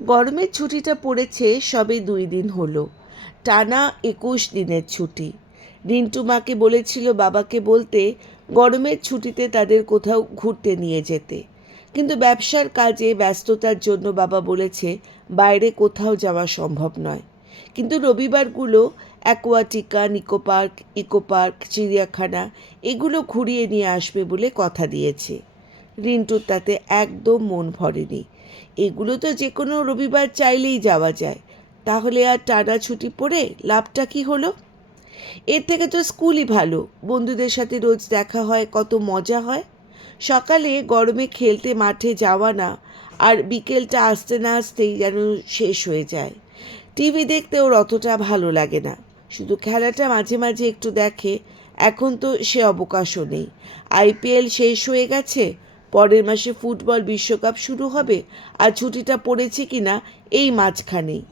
গরমের ছুটিটা পড়েছে সবে 2 দিন হলো। টানা 21 দিনের ছুটি। রিন্টু মাকে বলেছিল বাবাকে বলতে গরমের ছুটিতে তাদের কোথাও ঘুরতে নিয়ে যেতে, কিন্তু ব্যবসার কাজে ব্যস্ততার জন্য বাবা বলেছে বাইরে কোথাও যাওয়া সম্ভব নয়। কিন্তু রবিবারগুলো অ্যাকোয়াটিকা, ইকো পার্ক, চিড়িয়াখানা এগুলো ঘুরিয়ে নিয়ে আসবে বলে কথা দিয়েছে। রিন্টুর তাতে একদম মন ভরেনি। এগুলো তো যে কোনো রবিবার চাইলেই যাওয়া যায়, তাহলে আর টানা ছুটি পড়ে লাভটা কি হলো? এর থেকে তো স্কুলই ভালো, বন্ধুদের সাথে রোজ দেখা হয়, কত মজা হয়। সকালে গরমে খেলতে মাঠে যাওয়া না, আর বিকেলটা আসতে না আসতেই যেন শেষ হয়ে যায়। টিভি দেখতে ওর অতটা ভালো লাগে না, শুধু খেলাটা মাঝে মাঝে একটু দেখে। এখন তো সে অবকাশও নেই। আইপিএল শেষ হয়ে গেছে, পরের মাসে ফুটবল বিশ্বকাপ শুরু হবে, আর ছুটিটা পড়েছে কিনা এই মাঝখানেই।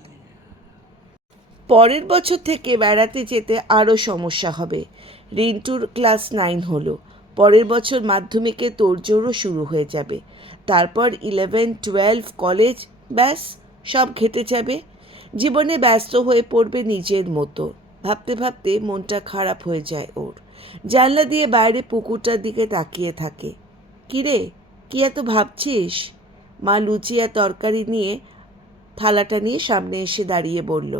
পরের বছর থেকে বেড়াতে যেতে আরও সমস্যা হবে। রিন্টুর ক্লাস 9 হলো, পরের বছর মাধ্যমিকে তোড়জোড়ও শুরু হয়ে যাবে। তারপর 11, 12 কলেজ, ব্যাস সব ঘেটে যাবে। জীবনে ব্যস্ত হয়ে পড়বে নিজের মতো। ভাবতে ভাবতে মনটা খারাপ হয়ে যায় ওর। জানলা দিয়ে বাইরে পুকুরটার দিকে তাকিয়ে থাকে। কিরে, কি এত ভাবছিস? মা লুচি আর তরকারি নিয়ে থালাটা নিয়ে সামনে এসে দাঁড়িয়ে বলল,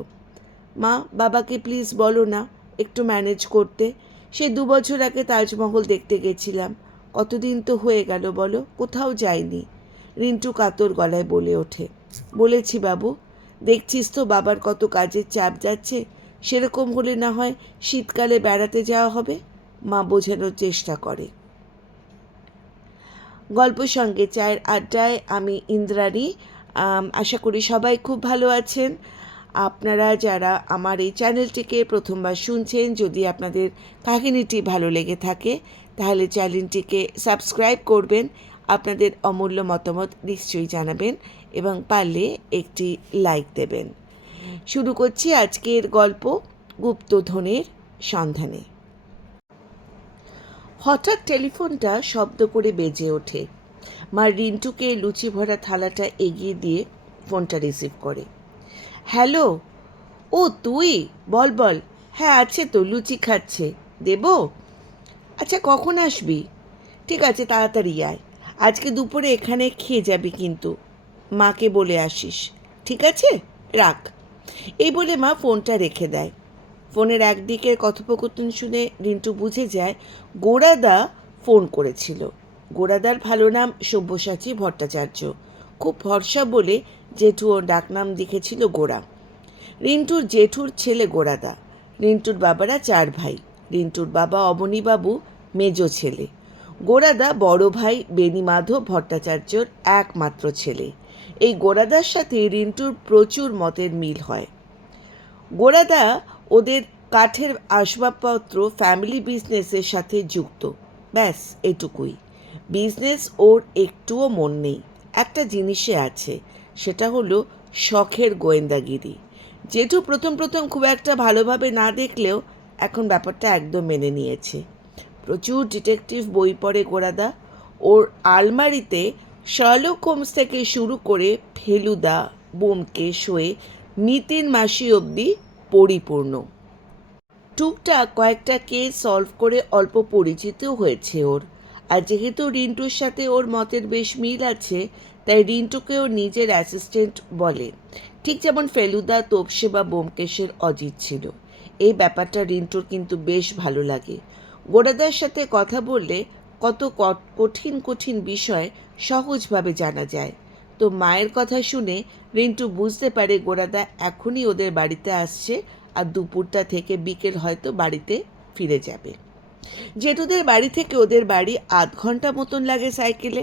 মা, বাবাকে প্লিজ বলো না একটু ম্যানেজ করতে। সে 2 বছর আগে তাজমহল দেখতে গেছিলাম, কতদিন তো হয়ে গেল বলো, কোথাও যায়নি। রিন্টু কাতর গলায় বলে ওঠে, বলেছি বাবু, দেখছিস তো বাবার কত কাজের চাপ যাচ্ছে, সেরকম হলে না হয় শীতকালে বেড়াতে যাওয়া হবে। মা বোঝানোর চেষ্টা করে। গল্প সঙ্গে চায়ের আড্ডায় আমি ইন্দ্রাণী। আশা করি সবাই খুব ভালো আছেন। আপনারা যারা আমার এই চ্যানেলটিকে প্রথমবার শুনছেন, যদি আপনাদের কাহিনীটি ভালো লেগে থাকে তাহলে চ্যানেলটিকে সাবস্ক্রাইব করবেন। আপনাদের অমূল্য মতামত নিশ্চয়ই জানাবেন এবং পারলে একটি লাইক দেবেন। শুরু করছি আজকের গল্প, গুপ্তধনের সন্ধানে। হঠাৎ টেলিফোনটা শব্দ করে বেজে ওঠে। মা রিন্টুকে লুচি ভরা থালাটা এগিয়ে দিয়ে ফোনটা রিসিভ করে। হ্যালো। ও তুই, বল বল। হ্যাঁ আছে তো, লুচি খাচ্ছে, দেব? আচ্ছা কখন আসবি? ঠিক আছে তাড়াতাড়ি আয়, আজকে দুপুরে এখানে খেয়ে যাবি কিন্তু, মাকে বলে আসিস। ঠিক আছে, রাখ। এই বলে মা ফোনটা রেখে দেয়। ফোনের একদিকের কথোপকথন শুনে রিন্টু বুঝে যায় গোড়াদা ফোন করেছিল। গোড়াদার ভালো নাম সব্যসাচী ভট্টাচার্য। খুব ভরসা বলে জেঠু ওর ডাকনাম লিখেছিল গোড়া। রিন্টুর জেঠুর ছেলে গোড়াদা। রিন্টুর বাবারা 4 ভাই। রিন্টুর বাবা অবনীবাবু মেজ ছেলে। গোড়াদা বড় ভাই বেণীমাধব ভট্টাচার্যর একমাত্র ছেলে। এই গোড়াদার সাথে রিন্টুর প্রচুর মতের মিল হয়। গোড়াদা ওদের কাঠের আসবাবপত্র ফ্যামিলি বিজনেসের সাথে যুক্ত, ব্যাস এটুকুই। বিজনেস ওর একটুও মন নেই, একটা জিনিসে আছে, সেটা হলো শখের গোয়েন্দাগিরি। জেঠু প্রথম প্রথম খুব একটা ভালোভাবে না দেখলেও এখন ব্যাপারটা একদম মেনে নিয়েছে। প্রচুর ডিটেকটিভ বই পড়ে গোড়াদা। ওর আলমারিতে শার্লক হোমস থেকে শুরু করে ফেলুদা, ব্যোমকেশ হয়ে নিতিন মাসি অবধি পরিপূর্ণ। টুকটাক কয়েকটা কেস সলভ করে অল্প পরিচিতও হয়েছে ওর। আর যেহেতু রিন্টুর সাথে ওর মতের বেশ মিল আছে, তাই রিন্টুকেও নিজের অ্যাসিস্ট্যান্ট বলে, ঠিক যেমন ফেলুদা, তোপসে বা ব্যোমকেশের অজিত ছিল। এই ব্যাপারটা রিন্টুর কিন্তু বেশ ভালো লাগে। গোড়াদার সাথে কথা বললে কত কঠিন কঠিন বিষয় সহজভাবে জানা যায়। তো মায়ের কথা শুনে রিন্টু বুঝতে পারে গোড়াদা এখনই ওদের বাড়িতে আসছে, আর দুপুরটা থেকে বিকেল হয়তো বাড়িতে ফিরে যাবে। জেঠুদের বাড়ি থেকে ওদের বাড়ি 1/2 ঘন্টা মতন লাগে সাইকেলে।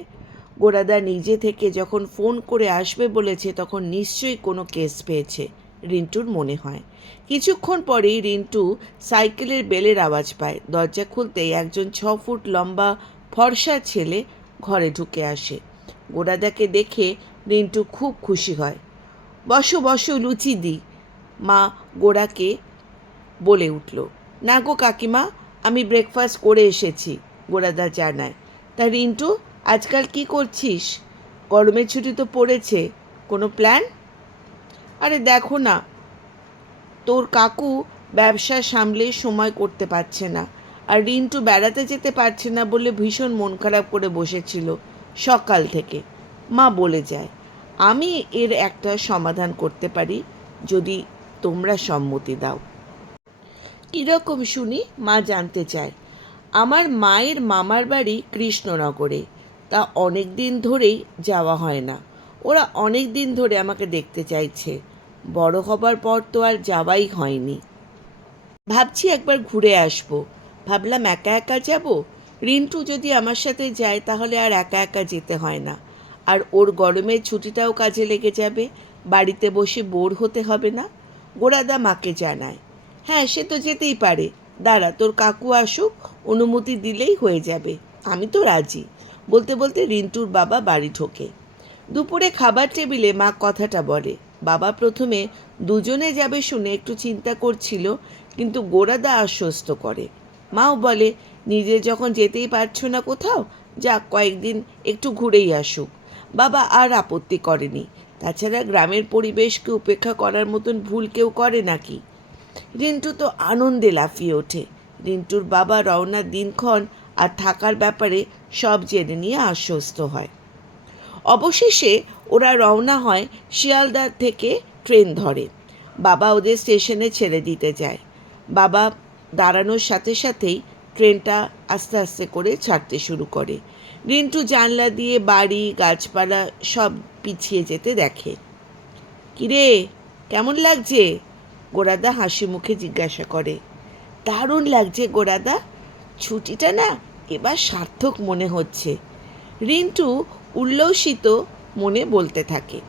গোড়াদা নিজে থেকে যখন ফোন করে আসবে বলেছে, তখন নিশ্চয়ই কোনো কেস পেয়েছে, রিন্টুর মনে হয়। কিছুক্ষণ পরেই রিন্টু সাইকেলের বেলের আওয়াজ পায়। দরজা খুলতেই একজন 6 ফুট লম্বা ফর্সা ছেলে ঘরে ঢুকে আসে। গোড়াদাকে দেখে রিন্টু খুব খুশি হয়। বসো বসো, লুচি দি, মা গোড়াকে বলে উঠল। না গো কাকিমা, আমি ব্রেকফাস্ট করে এসেছি, গোড়াদা জানায়। তা রিন্টু, আজকাল কি করছিস? গরমের ছুটি তো পড়েছে, কোনো প্ল্যান? আরে দেখো না, তোর কাকু ব্যবসা সামলে সময় করতে পারছে না, আর রিন্টু বেড়াতে যেতে পারছে না বলে ভীষণ মন খারাপ করে বসেছিল সকাল থেকে। মা বলে যায়, আমি এর একটা সমাধান করতে পারি যদি তোমরা সম্মতি দাও। কীরকম শুনি? মা জানতে চায়। আমার মায়ের মামার বাড়ি কৃষ্ণনগরে, তা অনেক দিন ধরেই যাওয়া হয় না। ওরা অনেক দিন ধরে আমাকে দেখতে চাইছে, বড় হবার পর তো আর যাওয়াই হয়নি। ভাবছি একবার ঘুরে আসবো। ভাবলাম একা একা যাব, রিন্টু যদি আমার সাথে যায় তাহলে আর একা একা যেতে হয় না, আর ওর গরমের ছুটিটাও কাজে লেগে যাবে, বাড়িতে বসে বোর হতে হবে না। গোরাদা মাকে জানায়, হ্যাঁ সে তো যেতেই পারে, দাঁড়া তোর কাকু আসুক, অনুমতি দিলেই হয়ে যাবে, আমি তো রাজি। বলতে বলতে রিন্টুর বাবা বাড়ি ঢোকে। দুপুরে খাবার টেবিলে মা কথাটা বলে। বাবা প্রথমে দুজনে যাবে শুনে একটু চিন্তা করছিল, কিন্তু গোরাদা আশ্বস্ত করে। মাও বলে, নিজে যখন যেতেই পারছো না কোথাও, যাক কয়েকদিন একটু ঘুরেই আসুক। বাবা আর আপত্তি করেনি। তাছাড়া গ্রামের পরিবেশকে উপেক্ষা করার মতন ভুল কেউ করে নাকি? রিন্টু তো আনন্দে লাফিয়ে ওঠে। রিন্টুর বাবা রওনার দিনক্ষণ আর থাকার ব্যাপারে সব জেনে নিয়ে আশ্বস্ত হয়। অবশেষে ওরা রওনা হয়। শিয়ালদা থেকে ট্রেন ধরে। বাবা ওদের স্টেশনে ছেড়ে দিতে যায়। বাবা দাঁড়ানোর সাথে সাথেই ট্রেনটা আস্তে আস্তে করে ছাড়তে শুরু করে। রিন্টু জানলা দিয়ে বাড়ি গাছপালা সব পিছিয়ে যেতে দেখে। কিরে, কেমন লাগছে? গোরাদা হাসি মুখে জিজ্ঞাসা করে। দারুণ লাগছে গোরাদা, ছুটিটা না এবার সার্থক মনে হচ্ছে। রিন্টু উল্লসিত মনে বলতে থাকে।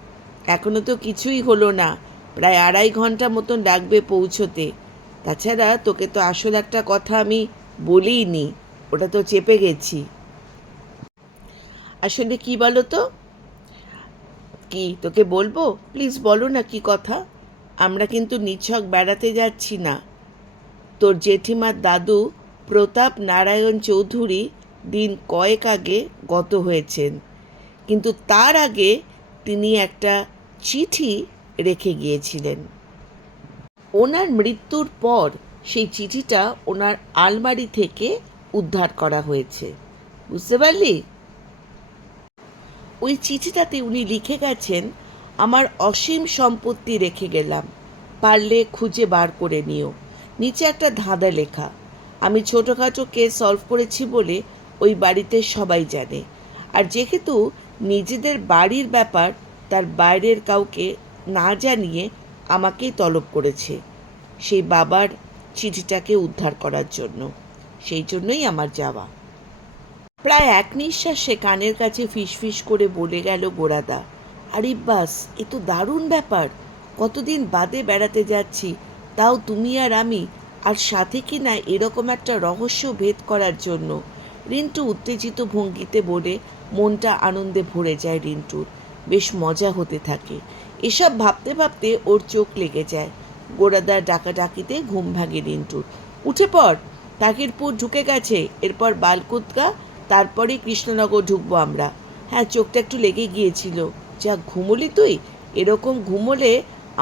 এখনো তো কিছুই হলো না, প্রায় 2.5 ঘন্টা মতন লাগবে পৌঁছতে। তাছাড়া তোকে তো আসল একটা কথা আমি বলিনি, ওটা তো চেপে গেছি। আসলে কি বলো তো? কি তোকে বলবো? প্লিজ বলো না কি কথা। আমরা কিন্তু নিছক বেড়াতে যাচ্ছি না। তোর জেঠিমার দাদু প্রতাপ নারায়ণ চৌধুরী দিন কয়েক আগে গত হয়েছেন, কিন্তু তার আগে তিনি একটা চিঠি রেখে গিয়েছিলেন। ওনার মৃত্যুর পর সেই চিঠিটা ওনার আলমারি থেকে উদ্ধার করা হয়েছে, বুঝতে পারলি? ওই চিঠিটাতে উনি লিখে গেছেন, আমার অসীম সম্পত্তি রেখে গেলাম, পারলে খুঁজে বার করে নিও। নিচে একটা ধাঁধা লেখা। আমি ছোটোখাটো কেস সলভ করেছি বলে ওই বাড়িতে সবাই জানে, আর যেহেতু নিজেদের বাড়ির ব্যাপার, তার বাইরের কাউকে না জানিয়ে আমাকেই তলব করেছে সেই বাবার চিঠিটাকে উদ্ধার করার জন্য। সেই জন্যই আমার যাওয়া। প্রায় এক নিঃশ্বাসে কানের কাছে ফিসফিস করে বলে গেল গোরাদা, আরে বাস, এ তো দারুণ ব্যাপার। কতদিন বাদে বেড়াতে যাচ্ছি, তাও তুমি আর আমি, আর সাথে কি না এরকম একটা রহস্য ভেদ করার জন্য। রিন্টু উত্তেজিত ভঙ্গিতে বলে। মনটা আনন্দে ভরে যায় রিন্টুর। বেশ মজা হতে থাকে। এসব ভাবতে ভাবতে ওর চোখ লেগে যায়। গোরাদার ডাকাডাকিতে ঘুম ভাঙে রিন্টুর। উঠে পড়, তাকিরপুর ঢুকে গেছে, এরপর বালকুদগা, তারপরে কৃষ্ণনগর ঢুকবো আমরা। হ্যাঁ, চোখটা একটু লেগে গিয়েছিল। যা ঘুমোলি তুই, এরকম ঘুমোলে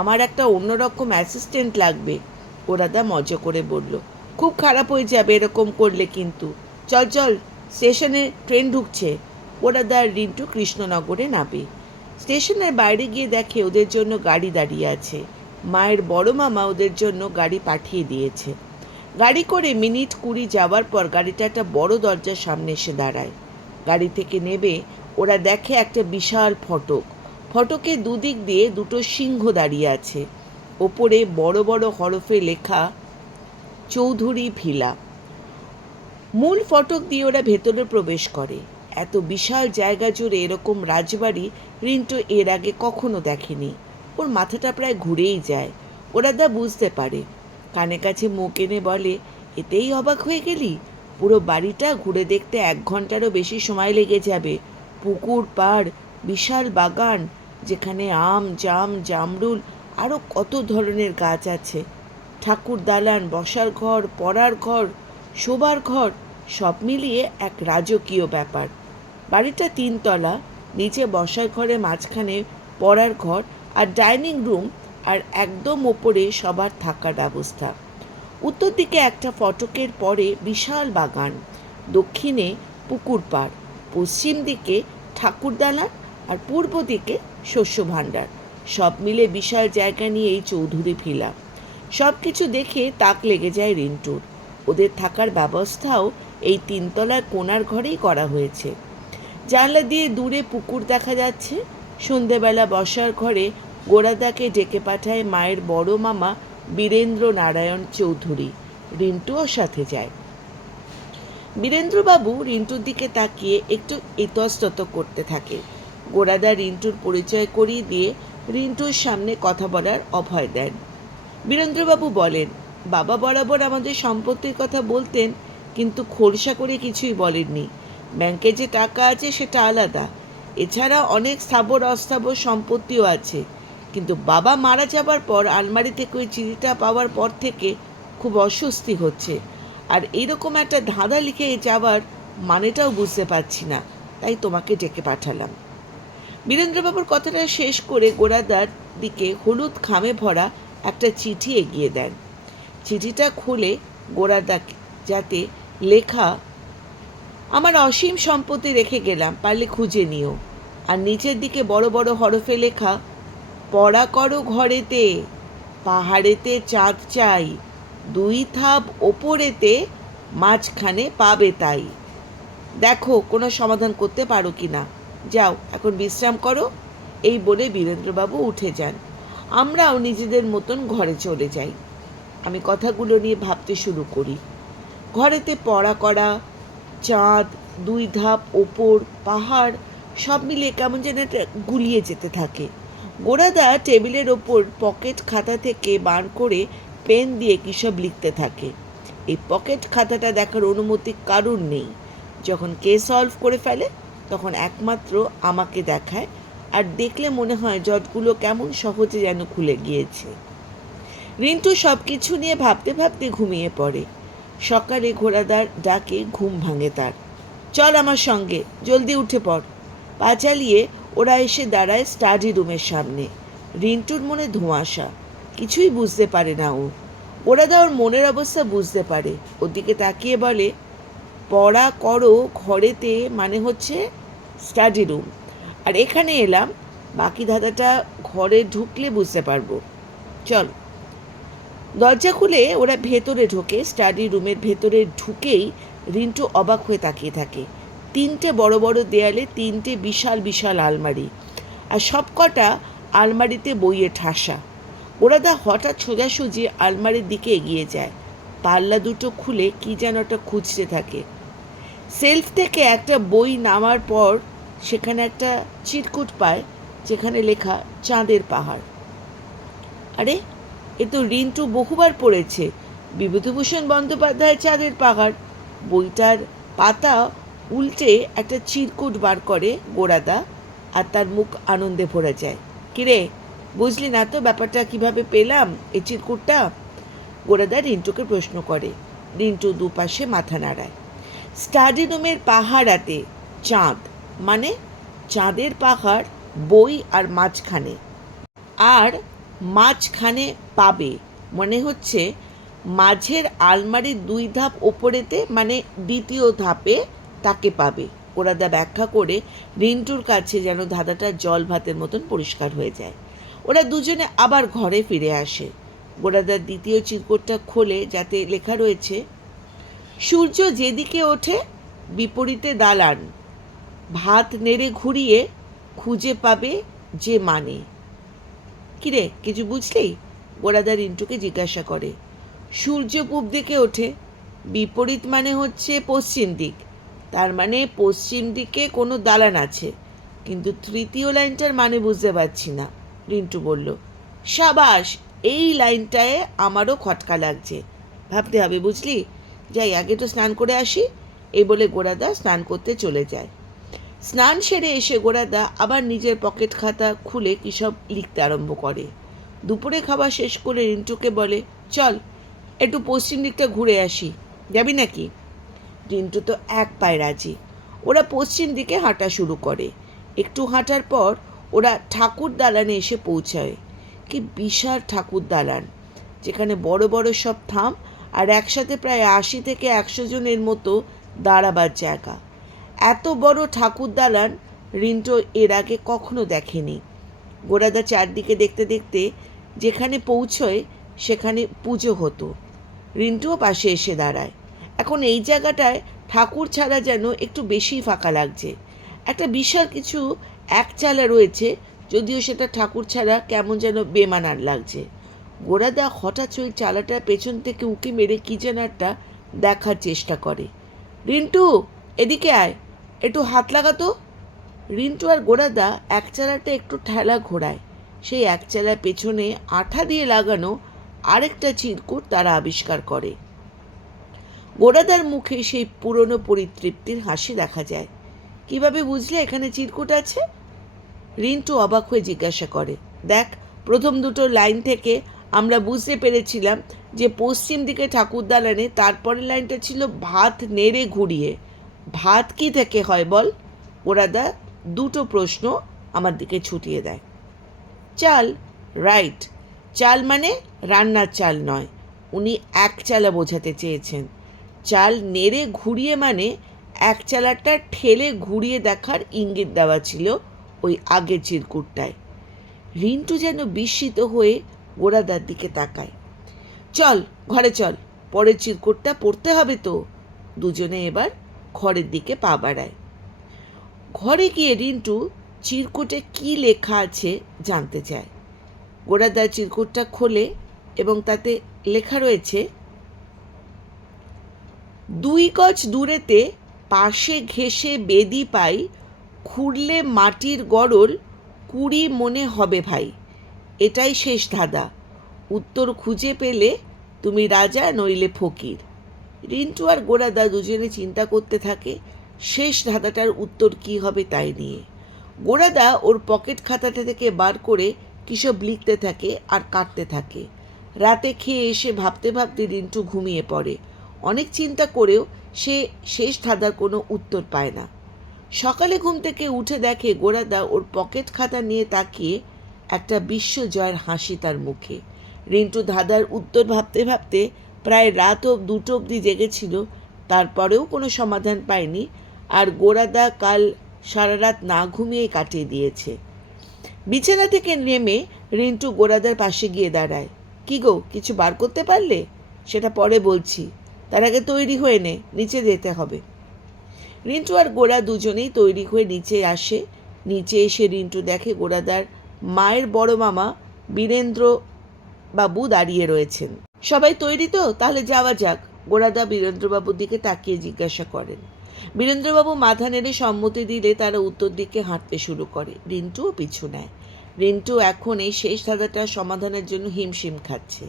আমার একটা অন্যরকম অ্যাসিস্ট্যান্ট লাগবে। ওরাদা মজা করে বলল, খুব খারাপ হয়ে যাবে এরকম করলে কিন্তু। চল চল, স্টেশনে ট্রেন ঢুকছে। ওরাদা আর রিন্টু কৃষ্ণনগরে নামে। স্টেশনের বাইরে গিয়ে দেখে ওদের জন্য গাড়ি দাঁড়িয়ে আছে। মায়ের বড় মামা ওদের জন্য গাড়ি পাঠিয়ে দিয়েছে। গাড়ি করে মিনিট 20 যাওয়ার পর গাড়িটা একটা বড় দরজার সামনে এসে দাঁড়ায়। গাড়ি থেকে নেমে ওরা দেখে একটা বিশাল ফটক। ফটকের দুদিক দিয়ে দুটো সিংহ দাঁড়িয়ে আছে। ওপরে বড় বড় হরফে লেখা চৌধুরী ভিলা। মূল ফটক দিয়ে ওরা ভেতরে প্রবেশ করে। এত বিশাল জায়গা জুড়ে এরকম রাজবাড়ি রিন্টু এর আগে কখনো দেখেনি। ওর মাথাটা প্রায় ঘুরেই যায়। ওরা তা বুঝতে পারে। কানে কাছে মুখ এনে বলে, এতেই অবাক হয়ে গেলি? পুরো বাড়িটা ঘুরে দেখতে 1 ঘন্টারও বেশি সময় লেগে যাবে। পুকুর পাড়, বিশাল বাগান, যেখানে আম জাম জামরুল আরও কত ধরনের গাছ আছে, ঠাকুর দালান, বসার ঘর, পড়ার ঘর, শোবার ঘর, সব মিলিয়ে এক রাজকীয় ব্যাপার। বাড়িটা 3 তলা, নিচে বসার ঘরে, মাঝখানে পড়ার ঘর আর ডাইনিং রুম আর একদম ওপরে সবার থাকার ব্যবস্থা। উত্তর দিকে একটা ফটকের পরে বিশাল বাগান, দক্ষিণে পুকুর পাড়, পশ্চিম দিকে ঠাকুরদালান আর পূর্ব দিকে শস্য ভাণ্ডার। সব মিলে বিশাল জায়গা নিয়ে এই চৌধুরী ভিলা। সব কিছু দেখে তাক লেগে যায় রিন্টুর। ওদের থাকার ব্যবস্থাও এই তিনতলার কোণার ঘরেই করা হয়েছে। জানলা দিয়ে দূরে পুকুর দেখা যাচ্ছে। সন্ধেবেলা বসার ঘরে গোরাদাকে ডেকে পাঠায় মায়ের বড় মামা বীরেন্দ্র নারায়ণ চৌধুরী। রিন্টুও সাথে যায়। বীরেন্দ্রবাবু রিন্টুর দিকে তাকিয়ে একটু ইতস্তত করতে থাকে। গোরাদা রিন্টুর পরিচয় করিয়ে দিয়ে রিন্টুর সামনে কথা বলার অভয় দেন। বীরেন্দ্রবাবু বলেন, বাবা বরাবর আমাদের সম্পত্তির কথা বলতেন, কিন্তু খোলসা করে কিছুই বলেননি। ব্যাংকে যে টাকা আছে সেটা আলাদা, এছাড়া অনেক স্থাবর অস্থাবর সম্পত্তিও আছে। কিন্তু বাবা মারা যাবার পর আলমারি থেকে ওই চিঠিটা পাওয়ার পর থেকে খুব অস্বস্তি হচ্ছে, আর এইরকম একটা ধাঁধা লিখে যাওয়ার মানেটাও বুঝতে পারছি না, তাই তোমাকে ডেকে পাঠালাম। বীরেন্দ্রবাবুর কথাটা শেষ করে গোরাদার দিকে হলুদ খামে ভরা একটা চিঠি এগিয়ে দেন। চিঠিটা খুলে গোরাদা যাতে লেখা, আমার অসীম সম্পত্তি রেখে গেলাম, পারলে খুঁজে নিও। আর নিচের দিকে বড় বড় হরফে লেখা, পড়া করো ঘরেতে, পাহাড়েতে চাঁদ চাই, 2 ধাপ ওপরেতে, মাঝখানে পাবে তাই। দেখো কোনো সমাধান করতে পারো কি না। যাও এখন বিশ্রাম করো। এই বলে বীরেন্দ্রবাবু উঠে যান। আমরাও নিজেদের মতন ঘরে চলে যাই। আমি কথাগুলো নিয়ে ভাবতে শুরু করি। ঘরেতে পড়া করা, চাঁদ, 2 ধাপ ওপর, পাহাড়, সব মিলিয়ে কেমন যেন একটা গুলিয়ে যেতে থাকে। গোরাদা টেবিলের ওপর পকেট খাতা থেকে বার করে পেন দিয়ে কী সব লিখতে থাকে। এই পকেট খাতাটা দেখার অনুমতি কারুর নেই। যখন কেস সলভ করে ফেলে তখন একমাত্র আমাকে দেখায়, আর দেখলে মনে হয় জটগুলো কেমন সহজে যেন খুলে গিয়েছে। রিন্টু সব কিছু নিয়ে ভাবতে ভাবতে ঘুমিয়ে পড়ে। সকালে ঘোড়াদার ডাকে ঘুম ভাঙে তার। চল আমার সঙ্গে, জলদি উঠে পড়। পা চালিয়ে ওরা এসে দাঁড়ায় স্টাডি রুমের সামনে। রিন্টুর মনে ধোঁয়াশা, কিছুই বুঝতে পারে না ও। গোরাদা ওর মনের অবস্থা বুঝতে পারে, ওর দিকে তাকিয়ে বলে, পড়া করো ঘরেতে মানে হচ্ছে স্টাডি রুম, আর এখানে এলাম, বাকি ধাঁধাটা ঘরে ঢুকলে বুঝতে পারবো। চল। দরজা খুলে ওরা ভেতরে ঢোকে। স্টাডি রুমের ভেতরে ঢুকেই রিন্টু অবাক হয়ে তাকিয়ে থাকে। 3টে বড় বড় দেয়ালে 3টে বিশাল বিশাল আলমারি, আর সব কটা আলমারিতে বইয়ে ঠাসা। ওরাদা হঠাৎ সোজাসুজি আলমারির দিকে এগিয়ে যায়। পাল্লা দুটো খুলে কি যেন একটা খুঁজতে থাকে। সেলফ থেকে একটা বই নামার পর সেখানে একটা চিরকুট পায়, যেখানে লেখা চাঁদের পাহাড়। আরে, এ তো রিন্টু বহুবার পড়েছে, বিভূতিভূষণ বন্দ্যোপাধ্যায় চাঁদের পাহাড়। বইটার পাতা উল্টে একটা চিরকুট বার করে গোরাদা, আর তার মুখ আনন্দে ভরে যায়। কিরে, বুঝলি না তো ব্যাপারটা কিভাবে পেলাম এই চিরকুটটা? গোরাদা রিন্টুকে প্রশ্ন করে। রিন্টু দুপাশে মাথা নাড়ায়। স্টাডি রুমের পাহাড়াতে চাঁদ মানে চাঁদের পাহাড়, বই আর মাঝখানে, আর মাঝখানে পাবে মনে হচ্ছে মাঝের আলমারির 2 ধাপ ওপরেতে, মানে দ্বিতীয় ধাপে তাকে পাবে। গোরাদা ব্যাখ্যা করে রিন্টুর কাছে যেন ধাঁধাটা জল ভাতের মতন পরিষ্কার হয়ে যায়। ওরা দুজনে আবার ঘরে ফিরে আসে। গোরাদার দ্বিতীয় চিরকুটটা খোলে, যাতে লেখা রয়েছে, সূর্য যেদিকে ওঠে বিপরীতে দালান, ভাত নেড়ে ঘুরিয়ে খুঁজে পাবে যে মানে। কিরে, কিছু বুঝলি? গোরাদা রিন্টুকে জিজ্ঞাসা করে। সূর্য পূব দিকে ওঠে, বিপরীত মানে হচ্ছে পশ্চিম দিক, তার মানে পশ্চিম দিকে কোনো দালান আছে, কিন্তু তৃতীয় লাইনটার মানে বুঝতে পারছি না। রিন্টু বলল, সাবাস, এই লাইনটায় আমারও খটকা লাগছে, ভাবতে হবে বুঝলি। যাই, আগে তো স্নান করে আসি। এই বলে গোরাদা স্নান করতে চলে যায়। স্নান সেরে এসে গোরাদা আবার নিজের পকেট খাতা খুলে কী সব লিখতে আরম্ভ করে। দুপুরে খাওয়া শেষ করে রিন্টুকে বলে, চল একটু পশ্চিম দিকটা ঘুরে আসি, যাবি নাকি? রিন্টু তো এক পায়ে রাজি। ওরা পশ্চিম দিকে হাঁটা শুরু করে। একটু হাঁটার পর ওরা ঠাকুর দালানে এসে পৌঁছায়। কি বিশাল ঠাকুর দালান, যেখানে বড় বড় সব থাম আর একসাথে প্রায় 80 থেকে 100 জনের মতো দাঁড়াবার জায়গা। এত বড় ঠাকুর দালান রিন্টু এর আগে কখনো দেখেনি। গোরাদা চারদিকে দেখতে দেখতে যেখানে পৌঁছয় সেখানে পুজো হতো। রিন্টুও পাশে এসে দাঁড়ায়। এখন এই জায়গাটায় ঠাকুর ছাড়া যেন একটু বেশিই ফাঁকা লাগছে। একটা বিশাল কিছু একচালা রয়েছে, যদিও সেটা ঠাকুর ছাড়া কেমন যেন বেমানান লাগছে। গোরাদা হঠাৎ ওই চালাটার পেছন থেকে উঁকি মেরে কি যেন একটা দেখার চেষ্টা করে। রিন্টু, এদিকে আয়, একটু হাত লাগাতো। রিন্টু আর গোরাদা একচালাটা একটু ঠেলা ঘোরায়। সেই একচালার পেছনে আঠা দিয়ে লাগানো আরেকটা চিরকুট তারা আবিষ্কার করে। গোরাদার মুখে সেই পুরনো পরিতৃপ্তির হাসি দেখা যায়। কিভাবে বুঝলে এখানে চিরকুট আছে? রিন্টু অবাক হয়ে জিজ্ঞাসা করে। দেখ, প্রথম দুটো লাইন থেকে আমরা বুঝতে পেরেছিলাম যে পশ্চিম দিকে ঠাকুর দালানে, তারপরের লাইনটা ছিল ভাত নেড়ে ঘুরিয়ে। ভাত কি থেকে হয় বল? গোরাদা দুটো প্রশ্ন আমার দিকে ছুটিয়ে দেয়। চাল, রাইট। চাল মানে রান্নার চাল নয়, উনি এক চালা বোঝাতে চেয়েছেন। চাল নেড়ে ঘুরিয়ে মানে এক চালাটা ঠেলে ঘুরিয়ে দেখার ইঙ্গিত দেওয়া ছিল ওই আগের চিরকুটটায়। রিন্টু যেন বিস্মিত হয়ে গোরাদার দিকে তাকায়। চল ঘরে চল, পরের চিরকুটটা পড়তে হবে তো। দুজনে এবার ঘরের দিকে পা বাড়ায়। ঘরে গিয়ে রিন্টু চিরকুটে কি লেখা আছে জানতে চায়। গোরাদা চিরকুটটা খোলে এবং তাতে লেখা রয়েছে, 2 গজ দূরেতে পাশে ঘেঁষে বেদি পাই, খুঁড়লে মাটির গড়ল 20 মনে হবে ভাই। এটাই শেষ ধাঁধা, উত্তর খুঁজে পেলে তুমি রাজা নইলে ফকির। রিন্টু আর গোরাদা দুজনে চিন্তা করতে থাকে শেষ ধাঁধাটার উত্তর কি হবে তাই নিয়ে। গোরাদা ওর পকেট খাতাটা থেকে বার করে কিসব লিখতে থাকে আর কাটতে থাকে। রাতে খেয়ে এসে ভাবতে ভাবতে রিন্টু ঘুমিয়ে পড়ে। অনেক চিন্তা করেও সে শেষ ধাঁধার কোনো উত্তর পায় না। সকালে ঘুম থেকে উঠে দেখে গোরাদা ওর পকেট খাতা নিয়ে তাকিয়ে, একটা বিশ্বজয়ের হাসি তার মুখে। রিন্টু ধাঁধার উত্তর ভাবতে ভাবতে প্রায় রাত 2টো অবধি জেগেছিল, তারপরেও কোনো সমাধান পায়নি। আর গোরাদা কাল সারা রাত না ঘুমিয়ে কাটিয়ে দিয়েছে। বিছানা থেকে নেমে রিন্টু গোরাদার পাশে গিয়ে দাঁড়ায়। কি গো, কিছু বার করতে পারলে? সেটা পরে বলছি, তার আগে তৈরি হয়ে নে, নিচে যেতে হবে। রিন্টু আর গোরা দুজনেই তৈরি হয়ে নিচে আসে। নিচে এসে রিন্টু দেখে গোরাদার মায়ের বড় মামা বীরেন্দ্র বাবু দাঁড়িয়ে রয়েছেন। সবাই তৈরি তো? তাহলে যাওয়া যাক। গোরাদা বীরেন্দ্রবাবুর দিকে তাকিয়ে জিজ্ঞাসা করেন। বীরেন্দ্রবাবু মাথা নেড়ে সম্মতি দিলে তারা উত্তর দিকে হাঁটতে শুরু করে। রিন্টুও পিছু নেয়। রিন্টু এখন এই শেষ ধাঁধাটা সমাধানের জন্য হিমশিম খাচ্ছে।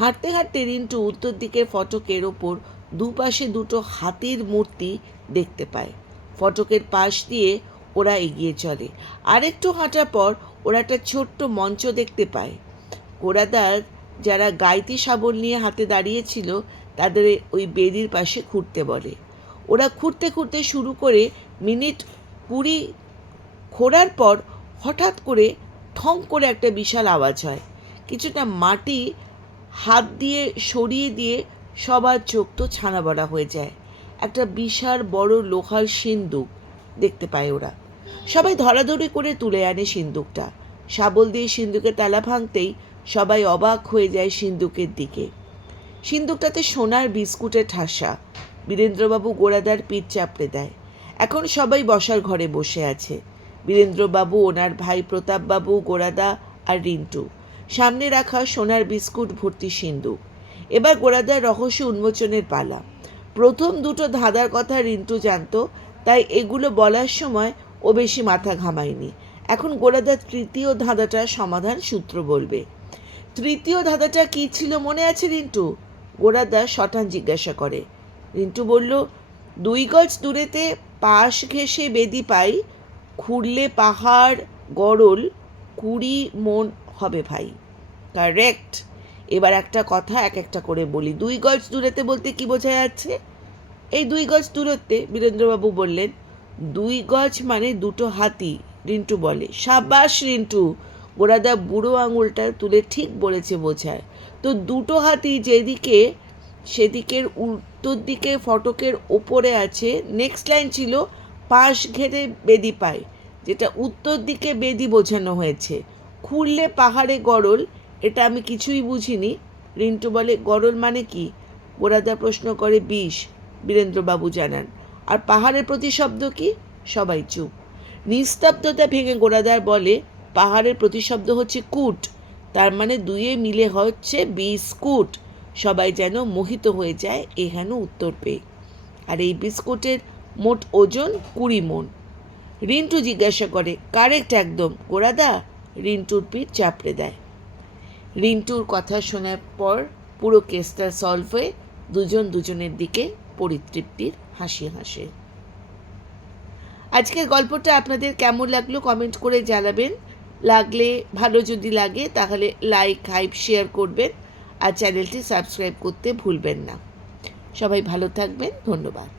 হাঁটতে হাঁটতে রিন্টু উত্তর দিকের ফটকের ওপর দুপাশে দুটো হাতির মূর্তি দেখতে পায়। ফটকের পাশ দিয়ে ওরা এগিয়ে চলে। আরেকটু হাঁটার পর ওরা একটা ছোট্ট মঞ্চ দেখতে পায়। গোরাদার যারা গাইতি শাবল নিয়ে হাতে দাঁড়িয়েছিল তাদের ওই বেদির পাশে ঘুরতে বলে। ওরা ঘুরতে ঘুরতে শুরু করে মিনিট 20 ঘোরার পর হঠাৎ করে ঠং করে একটা বিশাল আওয়াজ হয়। কিছুটা মাটি হাত দিয়ে সরিয়ে দিয়ে সবার চোখ তো ছানা বড়া হয়ে যায়। একটা বিশাল বড় লোহার সিন্দুক দেখতে পায় ওরা। সবাই ধরাধরি করে তুলে আনে সিন্দুকটা। শাবল দিয়ে সিন্দুকের তালা ভাঙতেই সবাই অবাক হয়ে যায় সিন্দুকের দিকে। সিন্দুকটাতে সোনার বিস্কুটের ঠাসা। বীরেন্দ্রবাবু গোরাদার পিঠ চাপড়ে দেয়। এখন সবাই বসার ঘরে বসে আছে। বীরেন্দ্রবাবু, ওনার ভাই প্রতাপবাবু, গোরাদা আর রিন্টু। সামনে রাখা সোনার বিস্কুট ভর্তি সিন্দুক। এবার গোরাদার রহস্য উন্মোচনের পালা। প্রথম দুটো ধাঁধার কথা রিন্টু জানত, তাই এগুলো বলার সময় ও বেশি মাথা ঘামায়নি। এখন গোরাদার তৃতীয় ধাঁধাটার সমাধান সূত্র বলবে। তৃতীয় ধাঁধাটা কী ছিল মনে আছে রিন্টু? গোরাদা শটান জিজ্ঞাসা করে। রিন্টু বলল, 2 গজ দূরেতে পাশ ঘেঁষে বেদি পাই, খুঁড়লে পাহাড় গড়ল 20 মন হবে ভাই। কারেক্ট। এবার একটা কথা এক একটা করে বলি। 2 গজ দূরেতে বলতে কি বোঝা যাচ্ছে? এই 2 গজ দূরত্বে, বীরেন্দ্রবাবু বললেন। 2 গজ মানে দুটো হাতি, রিন্টু বলে। সাবাস রিন্টু, গোরাদা বুড়ো আঙুলটা তুলে ঠিক বলেছে বোঝায়। তো দুটো হাতি যেদিকে সেদিকের উত্তর দিকে ফটকের ওপরে আছে। নেক্সট লাইন ছিল পাশ ঘেরে বেদি পায়, যেটা উত্তর দিকে বেদি বোঝানো হয়েছে। খুললে পাহাড়ে গরল, এটা আমি কিছুই বুঝিনি। রিন্টু বলে, গরল মানে কি? গোরাদা প্রশ্ন করে, বিষ, বীরেন্দ্রবাবু জানান। আর পাহাড়ের প্রতিশব্দ কি? সবাই চুপ। নিস্তব্ধতা ভেঙে গোরাদার বলে, পাহাড়ের প্রতিশব্দ হচ্ছে কুট, তার মানে দুয়ে মিলে হচ্ছে বিস্কুট। সবাই যেন মোহিত হয়ে যায় এখানে উত্তর পেয়ে। আর এই বিস্কুটের মোট ওজন 20 মণ। রিন্টু জিজ্ঞাসা করে, কারেক্ট একদম গোরাদা? রিন্টুর পিঠ চাপড়ে দেয়। রিন্টুর কথা শোনার পর পুরো কেসটা সলভ হয়ে দুজন দুজনের দিকে পরিতৃপ্তির হাসি হাসে। আজকের গল্পটা আপনাদের কেমন লাগলো কমেন্ট করে জানাবেন। লাগলে, ভালো যদি লাগে তাহলে লাইক, হাইপ, শেয়ার করবেন। আর চ্যানেলটি সাবস্ক্রাইব করতে ভুলবেন না। সবাই ভালো থাকবেন। ধন্যবাদ।